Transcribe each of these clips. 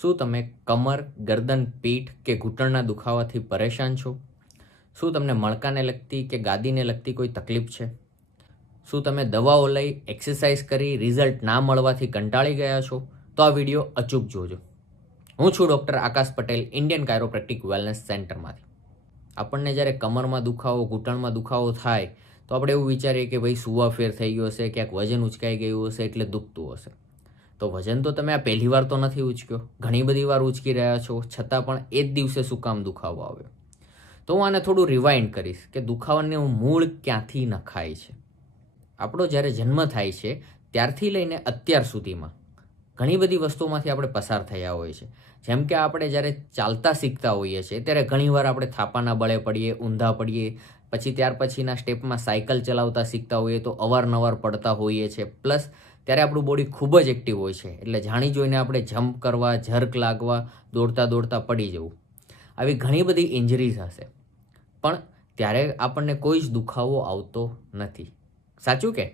શું તમે કમર, ગરદન, પીઠ કે ઘૂંટણના દુખાવાથી પરેશાન છો? શું તમને મણકાને લગતી કે ગાદીને લગતી કોઈ તકલીફ છે? શું તમે દવાઓ લઈ, એક્સરસાઇઝ કરી, રિઝલ્ટ ના મળવાથી કંટાળી ગયા છો? તો આ વિડીયો અચૂક જોજો. હું છું ડૉક્ટર આકાશ પટેલ, ઇન્ડિયન કાયરોપ્રેક્ટિક વેલનેસ સેન્ટરમાંથી. આપણને જ્યારે કમરમાં દુખાવો, ઘૂંટણમાં દુખાવો થાય તો આપણે એવું વિચારીએ કે ભાઈ સુવા ફેર થઈ ગયો હશે, ક્યાંક વજન ઉચકાઈ ગયું હશે એટલે દુખતું હશે. તો વજન તો તમે આ પહેલી વાર તો નથી ઉચક્યો, ઘણી બધી વાર ઉચકી રહ્યા છો, છતાં પણ એ જ દિવસે શું કામ દુખાવો આવ્યો? તો હું આને થોડું રિવાઇન્ડ કરીશ કે દુખાવાનું મૂળ ક્યાંથી નખાય છે. આપણો જ્યારે જન્મ થાય છે ત્યારથી લઈને અત્યાર સુધીમાં ઘણી બધી વસ્તુઓમાંથી આપણે પસાર થયા હોઈએ છીએ. જેમ કે આપણે જ્યારે ચાલતા શીખતા હોઈએ છીએ ત્યારે ઘણીવાર આપણે થાપાના બળે પડીએ, ઊંધા પડીએ, પછી ત્યાર પછીના સ્ટેપમાં સાયકલ ચલાવતા શીખતા હોઈએ તો અવારનવાર પડતા હોઈએ છીએ. પ્લસ ત્યારે આપણું બોડી ખૂબ જ એક્ટિવ હોય છે એટલે જાણી જોઈને આપણે જમ્પ કરવા, ઝર્ક લાગવા, દોડતા દોડતા પડી જવું, આવી ઘણી બધી ઇન્જરીઝ હશે. પણ ત્યારે આપણને કોઈ જ દુખાવો આવતો નથી. સાચું કે?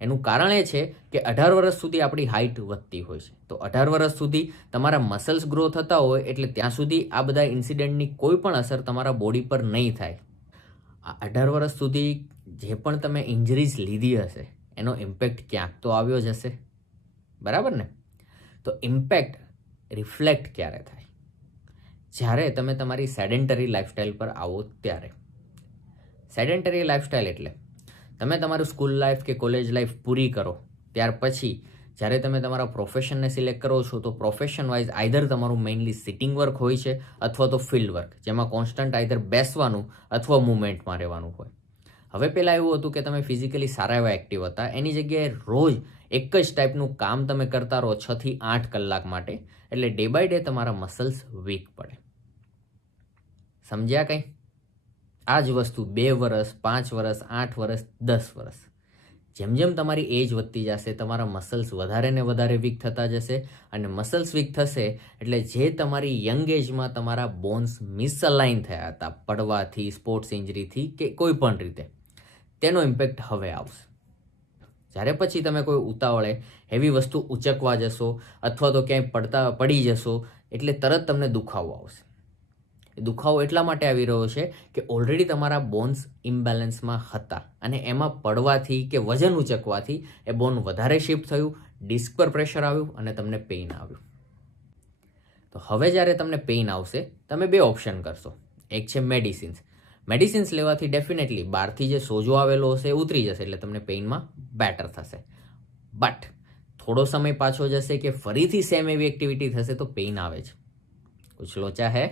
એનું કારણ એ છે કે 18 વર્ષ સુધી આપણી હાઇટ વધતી હોય છે. તો 18 વર્ષ સુધી તમારા મસલ્સ ગ્રો થતા હોય એટલે ત્યાં સુધી આ બધા ઇન્સિડન્ટની કોઈ પણ અસર તમારા બોડી પર નહીં થાય. આ 18 વર્ષ સુધી જે પણ તમે ઇન્જરીઝ લીધી હશે એનો ઇમ્પેક્ટ ક્યાંક તો આવ્યો જ હશે, બરાબર ને? તો ઇમ્પેક્ટ રિફ્લેક્ટ ક્યારે થાય? જ્યારે તમે તમારી સેડેન્ટરી લાઈફસ્ટાઈલ પર આવો ત્યારે. સેડેન્ટરી લાઈફસ્ટાઈલ એટલે તમે તમારું સ્કૂલ લાઈફ કે કોલેજ લાઈફ પૂરી કરો ત્યાર પછી જ્યારે તમે તમારા પ્રોફેશનને સિલેક્ટ કરો છો તો પ્રોફેશન વાઇઝ આઈધર તમારું મેઇનલી સિટિંગ વર્ક હોય છે અથવા તો ફિલ્ડ વર્ક, જેમાં કોન્સ્ટન્ટ આઈધર બેસવાનું અથવા મૂવમેન્ટમાં રહેવાનું હોય. હવે પહેલાં એવું હતું કે તમે ફિઝિકલી સારા એવા એક્ટિવ હતા, એની જગ્યાએ રોજ એક જ ટાઈપનું કામ તમે કરતા રહો 6 થી 8 કલાક માટે, એટલે ડે બાય ડે તમારા મસલ્સ વીક પડે. સમજ્યા કંઈ? આ જ વસ્તુ 2 વર્ષ, 5 વર્ષ, 8 વર્ષ, 10 વર્ષ, જેમ જેમ તમારી એજ વધતી જશે તમારા મસલ્સ વધારે ને વધારે વીક થતા જશે. અને મસલ્સ વીક થશે એટલે જે તમારી યંગ એજમાં તમારા બોન્સ મિસઅલાઇન થયા હતા પડવાથી, સ્પોર્ટ્સ ઇન્જરીથી કે કોઈ પણ રીતે, તેનો ઇમ્પેક્ટ હવે આવશે. જ્યારે પછી તમે કોઈ ઉતાવળે હેવી વસ્તુ ઉચકવા જશો અથવા તો ક્યાંય પડી જશો એટલે તરત તમને દુખાવો આવશે. દુખાવો એટલા માટે આવી રહ્યો છે કે ઓલરેડી તમારા બોન્સ ઇમ્બેલેન્સમાં હતા અને એમાં પડવાથી કે વજન ઉચકવાથી એ બોન વધારે શિફ્ટ થયું, ડિસ્ક પર પ્રેશર આવ્યું અને તમને પેઇન આવ્યું. તો હવે જ્યારે તમને પેઇન આવશે તમે 2 ઓપ્શન કરશો. એક છે મેડિસિન્સ. મેડિસિન્સ લેવાથી ડેફિનેટલી બહારથી જે સોજો આવેલો હશે એ ઉતરી જશે એટલે તમને પેઇનમાં બેટર થશે. બટ થોડો સમય પાછો જશે કે ફરીથી સેમ એવી એક્ટિવિટી થશે તો પેઇન આવે છે. કુછ લોચા હે?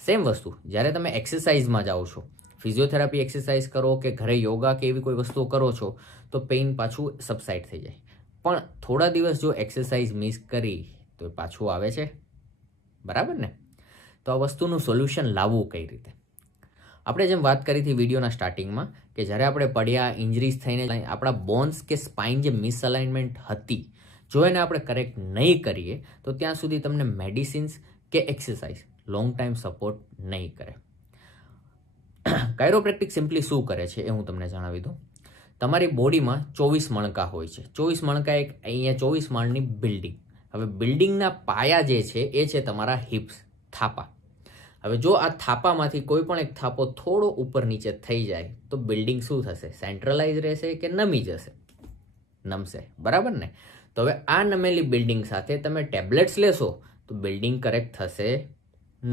સેમ વસ્તુ જ્યારે તમે એક્સરસાઇઝમાં જાઓ છો, ફિઝિયોથેરાપી એક્સરસાઇઝ કરો કે ઘરે યોગા કે એવી કોઈ વસ્તુઓ કરો છો તો પેઇન પાછું સબસાઇડ થઈ જાય. પણ થોડા દિવસ જો એક્સરસાઇઝ મિસ કરી તો એ પાછું આવે છે, બરાબર ને? તો આ વસ્તુનું સોલ્યુશન લાવવું કઈ રીતે? આપણે જેમ વાત કરી હતી વિડીયોના સ્ટાર્ટિંગમાં કે જ્યારે આપણે પડ્યા, ઇન્જરીઝ થઈને આપણા બોન્સ કે સ્પાઇન જે મિસઅલાઇનમેન્ટ હતી, જો એને આપણે કરેક્ટ નહીં કરીએ તો ત્યાં સુધી તમને મેડિસિન્સ કે એક્સરસાઇઝ લોંગ ટાઈમ સપોર્ટ નહીં કરે. કાયરોપ્રેક્ટિક સિમ્પલી શું કરે છે એ હું તમને જણાવી દઉં. તમારી બોડીમાં 24 મણકા હોય છે. 24 મણકા એક અહીંયા 24 માળની બિલ્ડિંગ. હવે બિલ્ડિંગના પાયા જે છે એ છે તમારા હિપ્સ, થાપા. હવે જો આ થાપામાંથી કોઈ પણ એક થાપો થોડો ઉપર નીચે થઈ જાય તો બિલ્ડિંગ શું થશે? સેન્ટ્રલાઇઝ રહેશે કે નમી જશે? નમશે, બરાબર ને? તો હવે આ નમેલી બિલ્ડિંગ સાથે તમે ટેબ્લેટ્સ લેશો તો બિલ્ડિંગ કરેક્ટ થશે?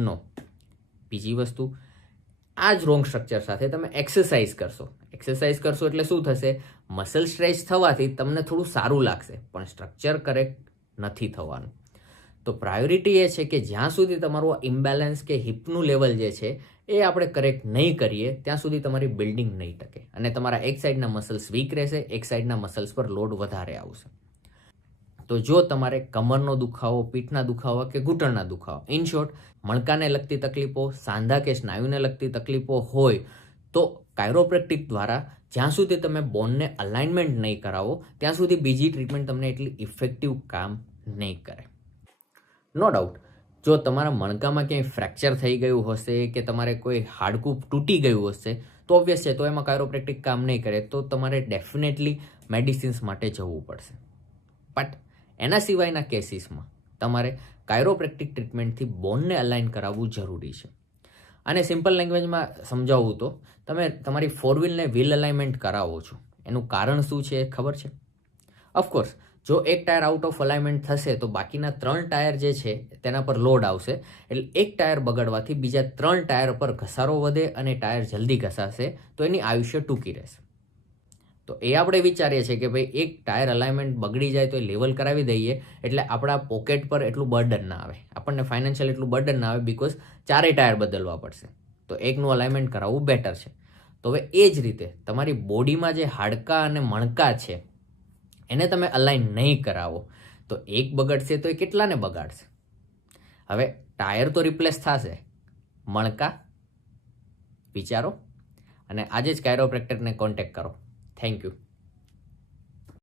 નો. બીજી વસ્તુ, આ જ રોંગ સ્ટ્રક્ચર સાથે તમે એક્સરસાઇઝ કરશો એટલે શું થશે? મસલ સ્ટ્રેચ થવાથી તમને થોડું સારું લાગશે પણ સ્ટ્રક્ચર કરેક્ટ નથી થવાનું. તો પ્રાયોરિટી એ છે કે જ્યાં સુધી તમારું ઇમ્બેલેન્સ કે હિપનું લેવલ જે છે એ આપણે કરેક્ટ નહીં કરીએ ત્યાં સુધી તમારી બિલ્ડિંગ નહીં ટકે અને તમારા એક સાઈડના મસલ્સ વીક રહેશે, એક સાઈડના મસલ્સ પર લોડ વધારે આવશે. તો જો તમારે કમરનો દુખાવો, પીઠના દુખાવા કે ઘૂંટણના દુખાવા, ઇન શોર્ટ મણકાને લગતી તકલીફો, સાંધા કે સ્નાયુને લગતી તકલીફો હોય તો કાયરોપ્રેક્ટિક દ્વારા જ્યાં સુધી તમે બોનને અલાઇનમેન્ટ નહીં કરાવો ત્યાં સુધી બીજી ટ્રીટમેન્ટ તમને એટલી ઇફેક્ટિવ કામ નહીં કરે. નો ડાઉટ, જો તમારા મણકામાં ક્યાંય ફ્રેક્ચર થઈ ગયું હશે કે તમારે કોઈ હાડકું તૂટી ગયું હશે તો ઓબ્વિયસ છે તો એમાં કાયરોપ્રેક્ટિક કામ નહીં કરે, તો તમારે ડેફિનેટલી મેડિસિન્સ માટે જવું પડશે. બટ એના સિવાયના કેસીસમાં તમારે કાયરોપ્રેક્ટિક ટ્રીટમેન્ટથી બોનને અલાઇન કરાવવું જરૂરી છે. અને સિમ્પલ લેંગ્વેજમાં સમજાવવું તો તમે તમારી 4 વ્હીલને વ્હીલ અલાઇનમેન્ટ કરાવો છો, એનું કારણ શું છે એ ખબર છે? ઓફકોર્સ, જો એક ટાયર આઉટ ઓફ અલાઇનમેન્ટ થશે તો બાકીના 3 ટાયર જે છે તેના પર લોડ આવશે, એટલે એક ટાયર બગડવાથી બીજા 3 ટાયર પર ઘસારો વધે અને ટાયર જલ્દી ઘસાશે, તો એની આયુષ્ય ટૂંકી રહેશે. તો એ આપણે વિચારીએ છીએ કે ભાઈ એક ટાયર અલાઇનમેન્ટ બગડી જાય તો એ લેવલ કરાવી દઈએ એટલે આપણા પોકેટ પર એટલું બર્ડન ના આવે, આપણને ફાઇનાન્શિયલ એટલું બર્ડન ના આવે, બિકોઝ 4 ટાયર બદલવા પડશે. તો એકનું અલાઇનમેન્ટ કરાવવું બેટર છે. તો હવે એ જ રીતે તમારી બોડીમાં જે હાડકાં અને મણકા છે એને તમે અલાઇન નહીં કરાવો તો એક બગડશે તો એ કેટલાને બગાડશે? હવે ટાયર તો રિપ્લેસ થશે, મણકા વિચારો અને આજે જ કાયરોપ્રેક્ટરને કોન્ટેક્ટ કરો. Thank you.